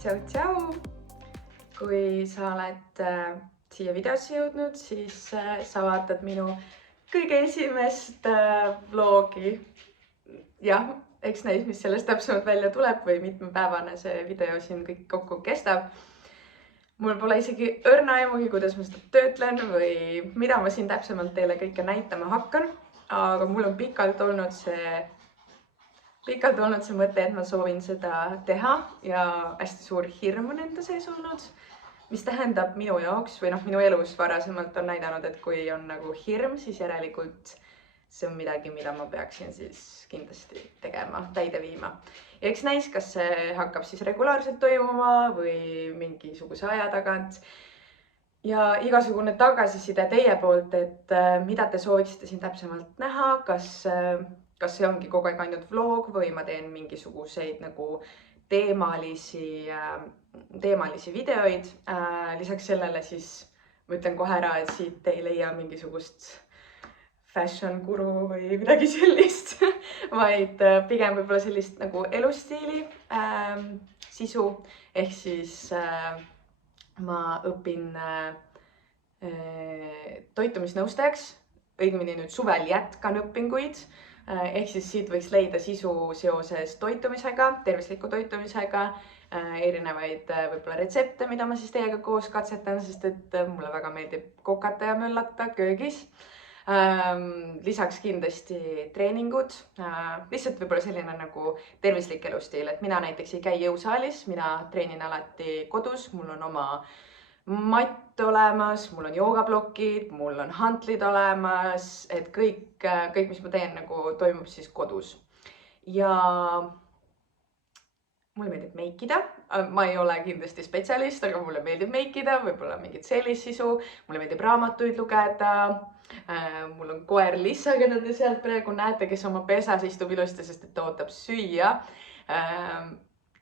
Tšau! Kui sa oled siia videosse jõudnud, siis sa vaatad minu kõige esimest vlogi. Jah, eks näis, mis sellest täpsemalt välja tuleb või mitmepäevane see video siin kõik kokku kestab. Mul pole isegi õrna aimugi, kuidas ma seda töötlen või mida ma siin täpsemalt teile kõike näitama hakkan. Aga mul on pikalt olnud see mõte, et ma soovin seda teha ja hästi suur hirm on enda sees olnud, mis tähendab minu jaoks või minu elus varasemalt on näidanud, et kui on nagu hirm, siis järelikult see on midagi, mida ma peaksin siis kindlasti tegema, täide viima. Ja eks näis, kas see hakkab siis regulaarselt toimuma või mingisuguse aja tagant. Ja igasugune tagasiside teie poolt, et mida te sooviksite siin täpsemalt näha, kas see ongi kogu aeg ainult vlog või ma teen mingisuguseid nagu teemalisi videoid. Lisaks sellele siis ma ütlen kohe ära, et siit ei leia mingisugust fashion guru või midagi sellist, vaid pigem võib-olla sellist nagu elustiili sisu. Ehk siis ma õpin toitumisnõustajaks, õigemini nüüd suvel jätkan õpinguid. Ehk siis siit võiks leida sisu seoses toitumisega, tervisliku toitumisega, erinevaid võib-olla retsepte, mida ma siis teiega koos katsetan, sest et mulle väga meeldib kokata ja möllata köögis. Lisaks kindlasti treeningud, lihtsalt võib-olla selline nagu tervislik elustiil, et mina näiteks ei käi jõusaalis, mina treenin alati kodus, mul on oma matt olemas, mul on joogablokid, mul on hantlid olemas, et kõik, mis ma teen, nagu toimub siis kodus. Ja mulle meeldib meikida, ma ei ole kindlasti spetsialist, aga mulle meeldib meikida, võib-olla mingit sellist sisu, mulle meeldib raamatuid lugeda. Mul on koer Lissa, keda te sealt praegu näete, kes oma pesas istub ilusti, sest et ta ootab süüa.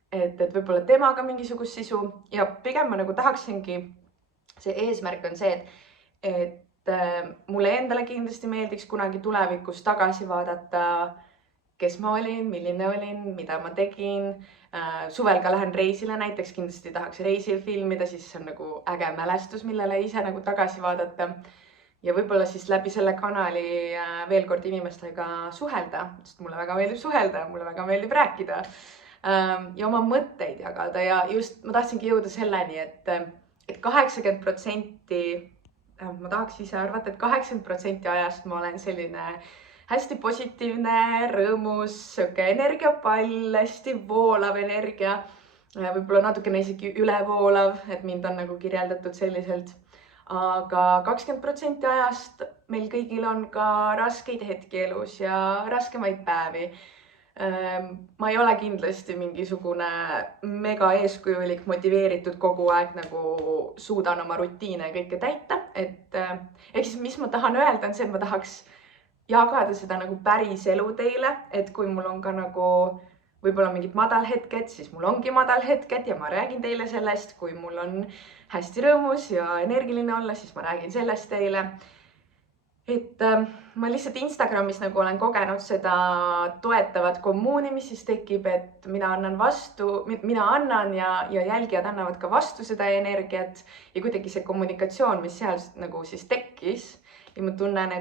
Et võib-olla temaga mingisugust sisu ja pigem ma nagu tahaksingi, see eesmärk on see, et mulle endale kindlasti meeldiks kunagi tulevikus tagasi vaadata, kes ma olin, milline olin, mida ma tegin. Suvel ka lähen reisile, näiteks kindlasti tahaks reisil filmida, siis see on nagu äge mälestus, millele ise nagu tagasi vaadata. Ja võib-olla siis läbi selle kanali veel kord inimestega suhelda, sest mulle väga meeldib suhelda, mulle väga meeldib rääkida ja oma mõtteid jagada. Ja just ma tahtsingi jõuda selleni, et 80%, ma tahaks ise arvata, et 80% ajast ma olen selline hästi positiivne, rõõmus, siuke energiapall, hästi voolav energia, võib-olla natukene isegi ülevoolav, et mind on nagu kirjeldatud selliselt. Aga 20% ajast meil kõigil on ka raskeid hetki elus ja raskemaid päevi. Ma ei ole kindlasti mingisugune mega eeskujulik, motiveeritud kogu aeg nagu suudan oma rutiine ja kõike täita. Ehk siis, mis ma tahan öelda, on see, et ma tahaks jagada seda nagu päris elu teile, et kui mul on ka nagu võib-olla mingid madalhetked, siis mul ongi madalhetked ja ma räägin teile sellest, kui mul on hästi rõõmus ja energiline olla, siis ma räägin sellest teile. Et ma lihtsalt Instagramis nagu olen kogenud seda toetavat kommuuni, mis siis tekib, et mina annan ja jälgijad annavad ka vastu seda energiat ja kuidagi see kommunikatsioon, mis seal nagu siis tekkis ja ma tunnen,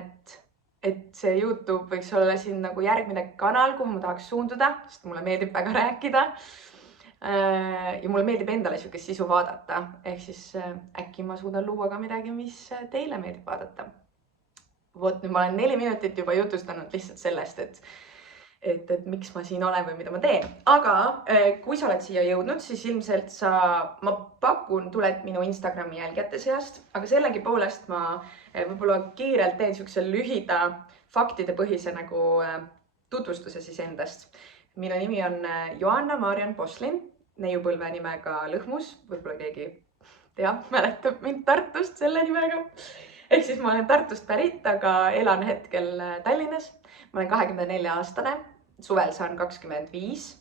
et see YouTube võiks olla siin nagu järgmine kanal, kuhu ma tahaks suunduda, sest mulle meeldib väga rääkida. Ja mulle meeldib endale siukest sisu vaadata, ehk siis äkki ma suudan luua ka midagi, mis teile meeldib vaadata. Vot nüüd ma olen 4 minutit juba jutustanud lihtsalt sellest, et miks ma siin olen või mida ma teen. Aga kui sa oled siia jõudnud, siis ilmselt ma pakun, tuled minu Instagrami jälgijate seast, aga sellegi poolest ma võib-olla kiirelt teen siukse lühida faktidepõhise nagu tutvustuse siis endast. Minu nimi on Joanna Marian Poslin, neiupõlve nimega Lõhmus, võib-olla keegi mäletab mind Tartust selle nimega. Ehk siis ma olen Tartust pärit, aga elan hetkel Tallinnas. Ma olen 24-aastane, suvel saan 25.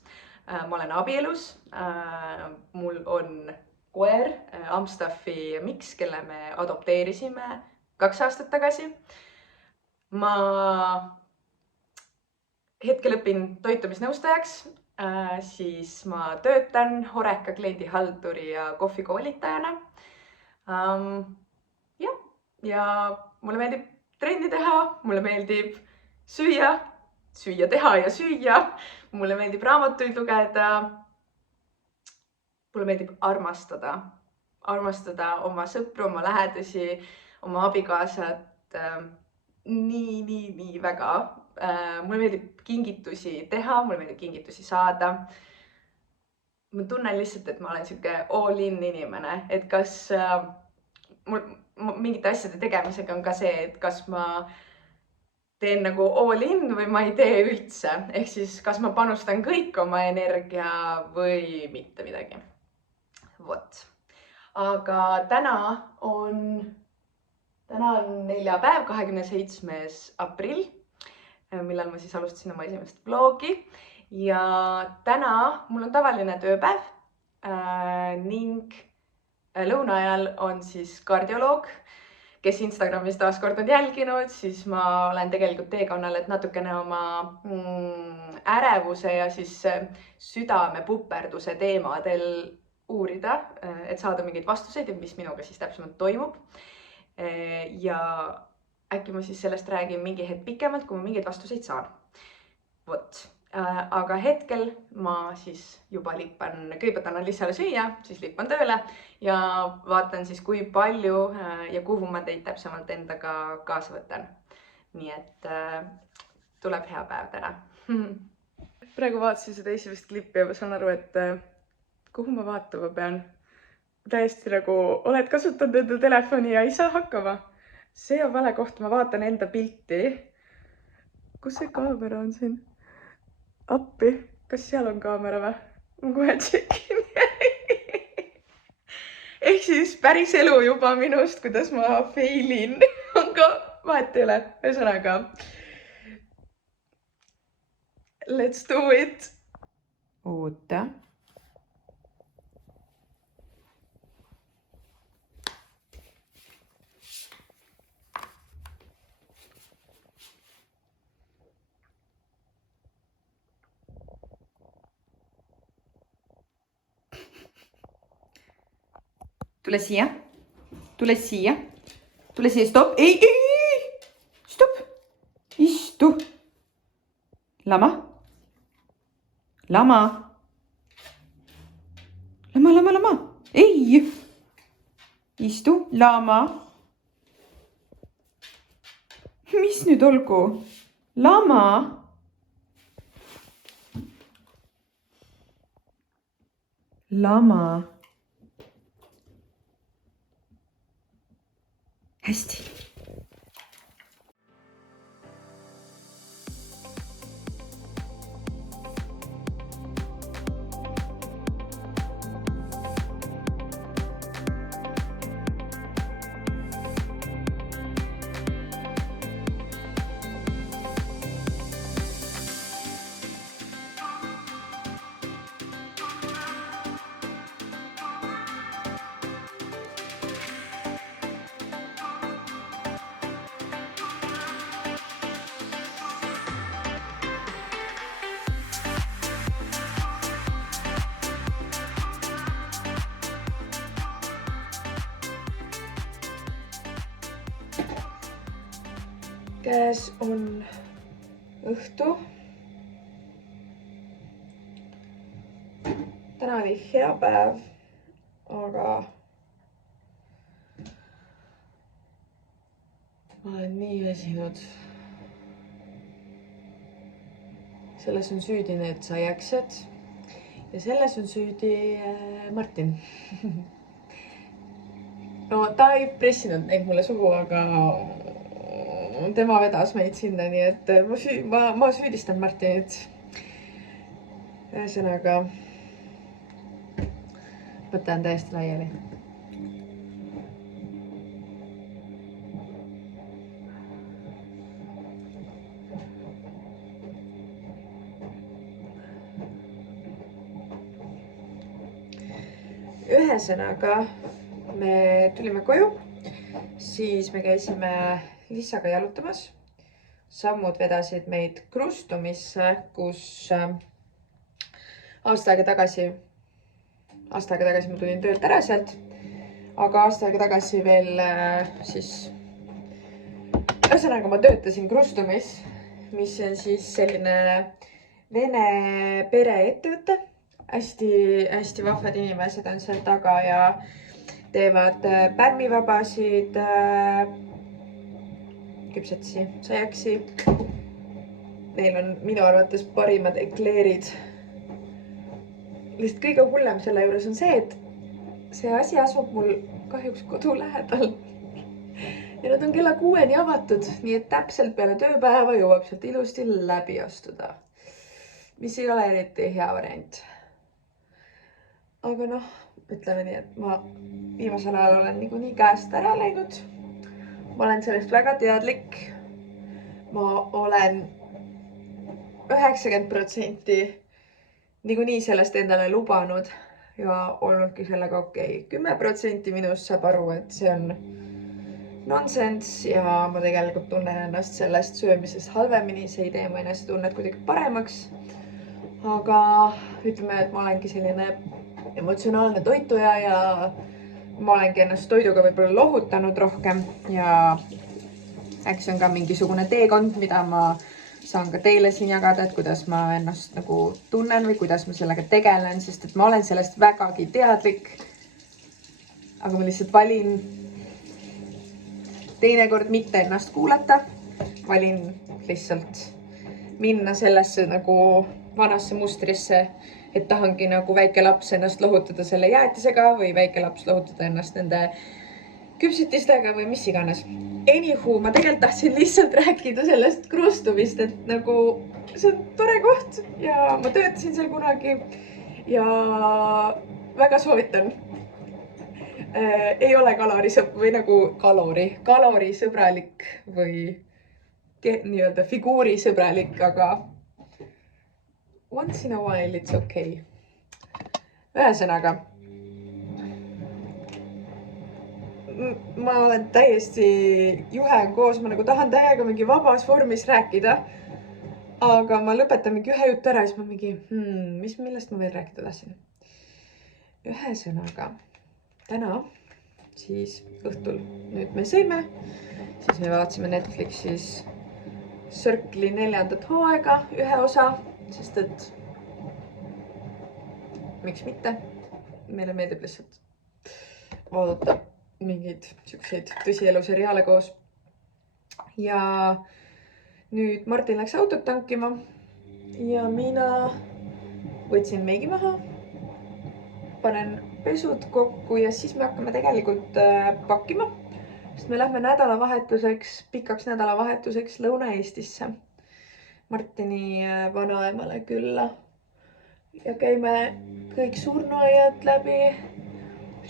Ma olen abielus, mul on koer Amstaffi Mix, kelle me adopteerisime 2 aastat tagasi. Ma hetkel õpin toitumisnõustajaks, siis ma töötan Horeca kliendihalduri ja kohvikoolitajana. Jah, ja mulle meeldib trenni teha, mulle meeldib süüa teha ja süüa. Mulle meeldib raamatuid lugeda. Mulle meeldib armastada oma sõpru, oma lähedasi, oma abikaasat nii väga. Mulle meeldib kingitusi teha, mulle meeldib kingitusi saada. Ma tunnen lihtsalt, et ma olen siuke all-in inimene, et kas mingite asjade tegemisega on ka see, et kas ma teen nagu all-in või ma ei tee üldse. Ehk siis, kas ma panustan kõik oma energia või mitte midagi. Vot. Aga täna on neljapäev, 27. aprill, millal ma siis alustasin oma esimest vlogi. Ja täna mul on tavaline tööpäev ning lõuna ajal on siis kardioloog, kes Instagramis taaskord on jälginud, siis ma olen tegelikult teekonnal, et natukene oma ärevuse ja siis südamepuperduse teemadel uurida, et saada mingeid vastuseid, et mis minuga siis täpsemalt toimub. Ja äkki ma siis sellest räägin mingi hetk pikemalt, kui ma mingeid vastuseid saan. Vot. Aga hetkel ma siis juba lippan, kõigepealt annan Lissale süüa, siis lippan tööle ja vaatan siis, kui palju ja kuhu ma teid täpsemalt endaga kaasa võtan. Nii et tuleb hea päev täna. Praegu vaatasin seda esimest klippi ja ma saan aru, et kuhu ma vaatama pean. Täiesti nagu oled kasutanud enda telefoni ja ei saa hakkama. See on vale koht, ma vaatan enda pilti. Kus see kaamera on siin? Appi, kas seal on kaamera või? Ma kohe tšekin. Ehk siis päris elu juba minust, kuidas ma failin. Aga vahet ei ole. Ühesõnaga. Let's do it. Oota. Tule siia, stopp, ei, stopp, istu, lama, ei, istu, lama, mis nüüd olgu, lama, hästi. Käes on õhtu. Täna oli hea päev, aga ma olen nii väsinud. Selles on süüdi need saiaksed ja selles on süüdi Martin. No ta ei pressinud neid mulle suhu, aga tema vedas meid sinna, nii et ma süüdistan Martinit. Ühesõnaga, mõte on täiesti laiali. Ühesõnaga, me tulime koju, siis me käisime Lissaga jalutamas. Sammud vedasid meid Krustumisse, kus aasta aega tagasi ma tulin töölt ära sealt, aga aasta aega tagasi veel siis, ühesõnaga ma töötasin Krustumis, mis on siis selline vene pereettevõte. Hästi vahvad inimesed on seal taga ja teevad pärmivabasid, küpsetisi, sajaksi. Neil on minu arvates parimad ekleerid. Lihtsalt kõige hullem selle juures on see, et see asi asub mul kahjuks kodu lähedal. Ja nad on kella 6-ni avatud, nii et täpselt peale tööpäeva jõuab sealt ilusti läbi astuda. Mis ei ole eriti hea variant. Aga noh, ütleme nii, et ma viimasel ajal olen niikuinii käest ära läinud. Ma olen sellest väga teadlik. Ma olen 90% niikuinii sellest endale lubanud ja olnudki sellega okei. 10% minust saab aru, et see on nonsense ja ma tegelikult tunnen ennast sellest söömisest halvemini. See ei tee mu enesetunnet kuidagi paremaks. Aga ütleme, et ma olengi selline emotsionaalne toituja ja ma olengi ennast toiduga võib-olla lohutanud rohkem ja äkki see on ka mingisugune teekond, mida ma saan ka teile siin jagada, et kuidas ma ennast nagu tunnen või kuidas ma sellega tegelen, sest et ma olen sellest vägagi teadlik. Aga ma lihtsalt valin teinekord mitte ennast kuulata, valin lihtsalt minna sellesse nagu vanasse mustrisse, et tahangi nagu väike laps ennast lohutada selle jäätisega või väike laps lohutada ennast nende küpsitistega või mis iganes. Anywho, ma tegelikult tahtsin lihtsalt rääkida sellest Krustumist, et nagu see on tore koht ja ma töötasin seal kunagi ja väga soovitan. Ei ole kalorisõbralik või nii-öelda figuurisõbralik, aga once in a while it's okay. Ühesõnaga, ma olen täiesti juhe koos, ma nagu tahan täiega mingi vabas vormis rääkida, aga ma lõpetan mingi ühe jutu ära ja siis ma mingi, millest ma veel rääkida tahtsin. Ühesõnaga, täna siis õhtul nüüd me sõime, siis me vaatasime Netflixis Circle'i 4. hooaega ühe osa, sest et miks mitte, meile meeldib lihtsalt vaadata mingeid siukseid tõsielu seriaale koos. Ja nüüd Martin läks autot tankima ja mina võtsin meigi maha, panen pesud kokku ja siis me hakkame tegelikult pakkima, sest me lähme pikaks nädalavahetuseks Lõuna-Eestisse Martini vanaemale külla ja käime kõik surnuaiad läbi,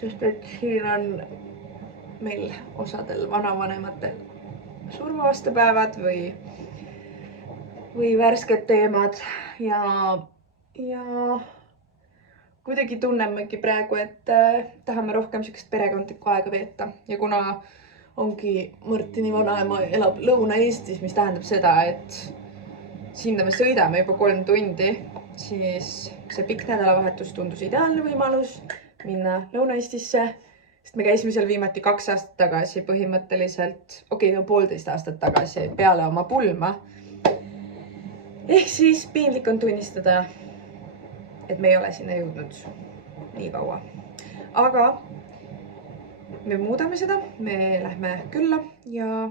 sest et siin on meil osadel vanavanematel surmaastapäevad või värsked teemad ja kuidagi tunnemegi praegu, et tahame rohkem sellist perekondlikku aega veeta ja kuna ongi Martini vanaema elab Lõuna-Eestis, mis tähendab seda, et sinna me sõidame juba 3 tundi, siis see pikk nädalavahetus tundus ideaalne võimalus minna Lõuna-Eestisse, sest me käisime seal viimati 2 aastat tagasi põhimõtteliselt, 1,5 aastat tagasi peale oma pulma. Ehk siis piinlik on tunnistada, et me ei ole sinna jõudnud nii kaua. Aga me muudame seda, me lähme külla ja.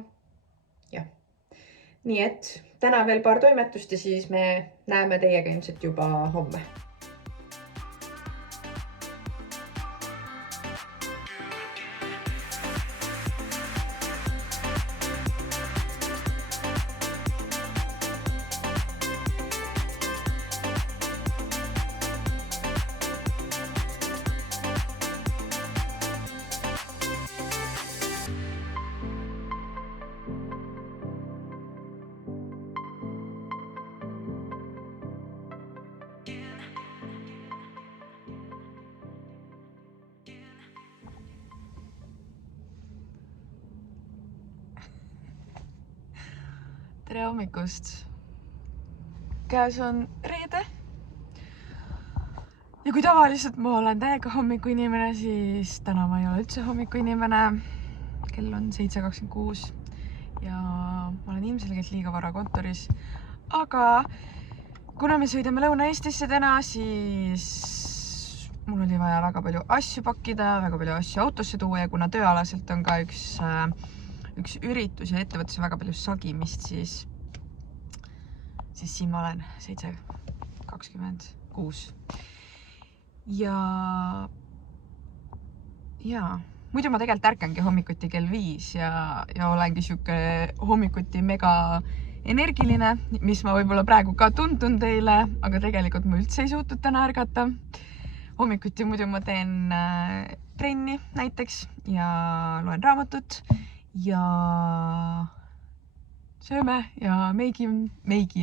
Nii et täna veel paar toimetust ja siis me näeme teiega ilmselt juba homme. Tere hommikust! Käes on reede. Ja kui tavaliselt ma olen täiega hommikuinimene, siis täna ma ei ole üldse hommikuinimene. Kell on 7:26 ja ma olen ilmselgelt liiga vara kontoris. Aga kuna me sõidame Lõuna-Eestisse täna, siis mul oli vaja väga palju asju pakkida, väga palju asju autosse tuua ja kuna tööalaselt on ka üks üritus ja ettevõttes väga palju sagimist, siis siin ma olen 7:26. Ja muidu ma tegelikult ärkangi hommikuti kell 5 ja olengi siuke hommikuti mega energiline, mis ma võib-olla praegu ka tundun teile, aga tegelikult ma üldse ei suutnud täna ärgata. Hommikuti muidu ma teen trenni näiteks ja loen raamatut ja sööme ja meigin,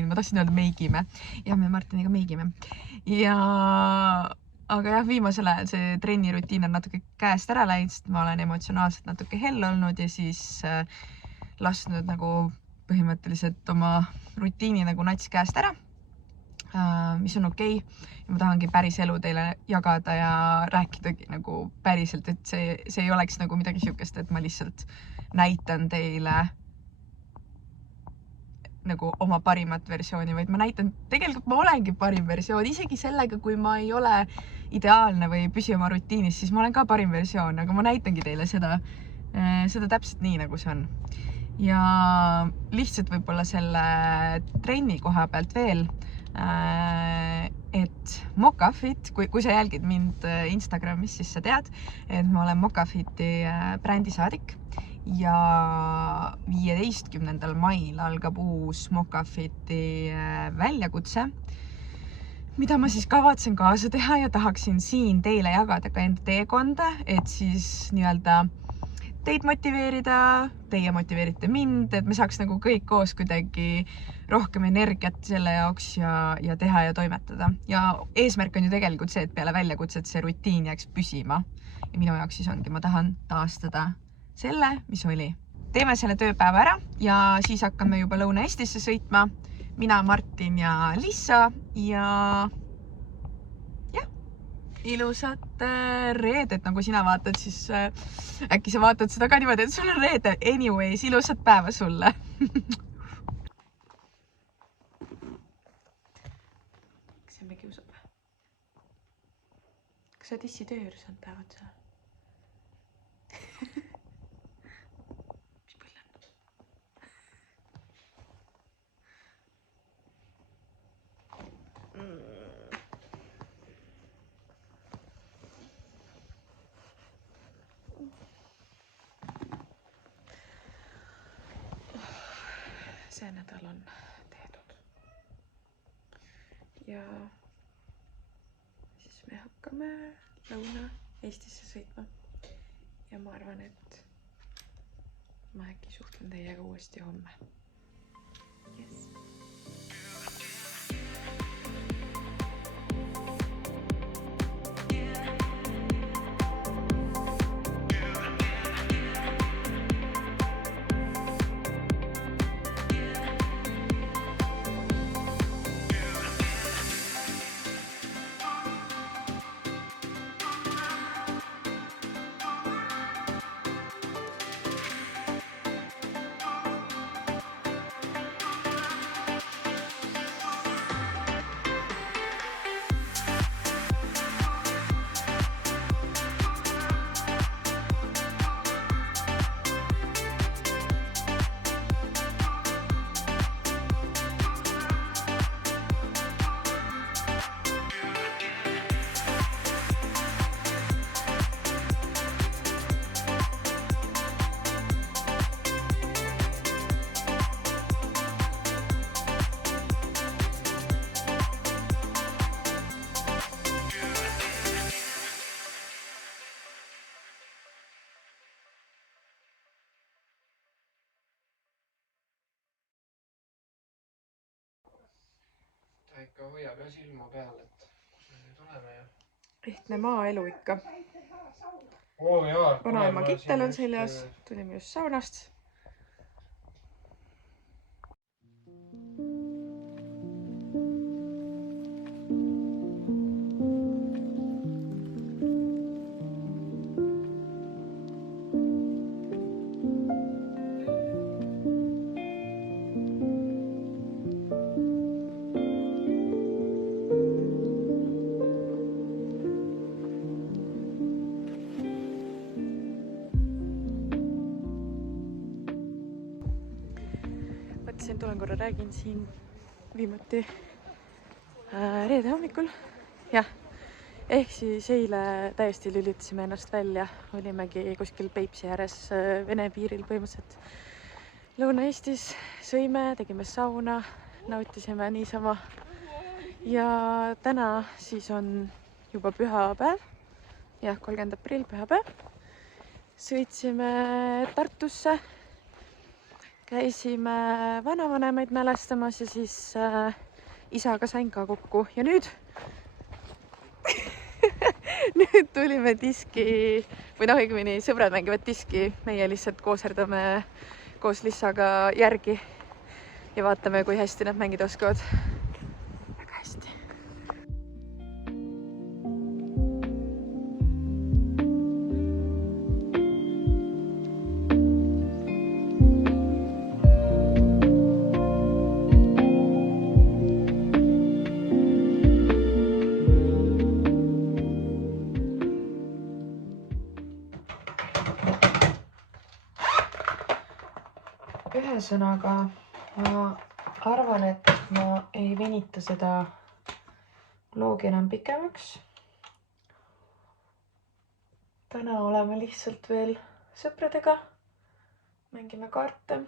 ma tahtsin öelda meigime. Ja me Martiniga meigime. Aga jah, viimasel ajal see trennirutiin on natuke käest ära läinud, sest ma olen emotsionaalselt natuke hell olnud ja siis lasknud nagu põhimõtteliselt oma rutiini nagu nats käest ära, mis on okei. Ja ma tahangi päris elu teile jagada ja rääkidagi nagu päriselt, et see ei oleks nagu midagi siukest, et ma lihtsalt näitan teile nagu oma parimat versiooni, vaid ma näitan, tegelikult ma olengi parim versioon, isegi sellega, kui ma ei ole ideaalne või püsi oma rutiinis, siis ma olen ka parim versioon, aga ma näitangi teile seda täpselt nii, nagu see on. Ja lihtsalt võib-olla selle trenni koha pealt veel, et Mocafit, kui sa jälgid mind Instagramis, siis sa tead, et ma olen Mocafiti brändisaadik. Ja 15. mail algab uus Mocafiti väljakutse, mida ma siis kavatsen kaasa teha ja tahaksin siin teile jagada ka enda teekonda, et siis nii-öelda teid motiveerida, teie motiveerite mind, et me saaks nagu kõik koos kuidagi rohkem energiat selle jaoks ja teha ja toimetada. Ja eesmärk on ju tegelikult see, et peale väljakutset see rutiin jääks püsima. Ja minu jaoks siis ongi, ma tahan taastada selle, mis oli. Teeme selle tööpäeva ära ja siis hakkame juba Lõuna-Eestisse sõitma. Mina, Martin ja Lissa ja ilusat reedet, nagu sina vaatad, siis äkki sa vaatad seda ka niimoodi, et sul on reede. Anyways, ilusat päeva sulle. Kas see me kiusab või? Kas sa tissi töö juures on päevad seal? See nädal on tehtud. Ja siis me hakkame Lõuna-Eestisse sõitma. Ja ma arvan, et ma äkki suhtlen teiega uuesti homme. Yes. Ta ikka hoiab ja silma peal, et kus me nüüd oleme ja... Ehtne maaelu ikka. Vanaema kittel on seljas, tulime just saunast. mõtlesin, tulen korra räägin siin viimati reede hommikul. Jah, ehk siis eile täiesti lülitasime ennast välja. Olimegi kuskil Peipsi ääres Vene piiril põhimõtteliselt Lõuna-Eestis. Sõime, tegime sauna, nautisime niisama. Ja täna siis on juba pühapäev. Jah, 30. aprill, pühapäev. Sõitsime Tartusse. Käisime vanavanemaid mälestamas ja siis isaga sain ka kokku. Ja nüüd nüüd tulime diski või õigemini sõbrad mängivad diski. Meie lihtsalt kooserdame koos Lissaga järgi ja vaatame, kui hästi nad mängida oskavad. Väga hästi. Ühesõnaga, ma arvan, et ma ei venita seda vlogi enam pikemaks. Täna oleme lihtsalt veel sõpradega, mängime kaarte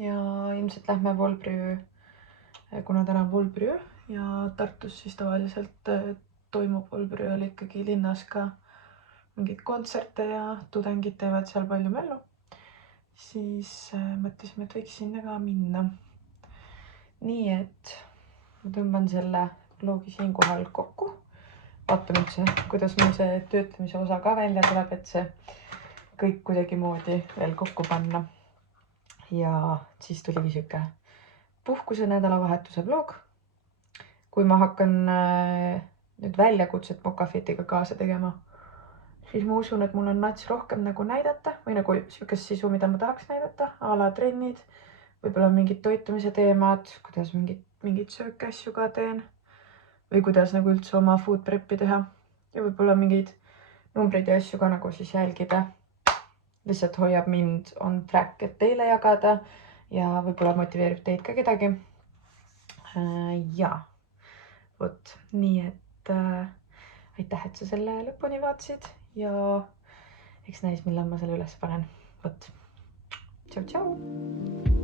ja ilmselt lähme Volbrüü, kuna täna on Volbrüü ja Tartus siis tavaliselt toimub Volbrüül ikkagi linnas ka mingid kontserte ja tudengid teevad seal palju mällu. Siis mõtlesime, et võiks sinna ka minna. Nii et ma tõmban selle vlogi siinkohal kokku. Vaatame üldse, kuidas mul see töötlemise osa ka välja tuleb, et see kõik kuidagi moodi veel kokku panna. Ja siis tuligi siuke puhkuse nädalavahetuse vlog. Kui ma hakkan nüüd väljakutset Mokafetiga kaasa tegema, siis ma usun, et mul on nats rohkem nagu näidata või nagu siukest sisu, mida ma tahaks näidata, a la trennid, võib-olla mingid toitumise teemad, kuidas mingid söökasju ka teen või kuidas nagu üldse oma food prep'i teha ja võib-olla mingeid numbreid ja asju ka nagu siis jälgida. Lihtsalt hoiab mind on track, et teile jagada ja võib-olla motiveerib teid ka kedagi. Ja, vot nii, et aitäh, et sa selle lõpuni vaatasid. Ja eks näis, millal ma selle üles panen. Vot. Tšau, tšau!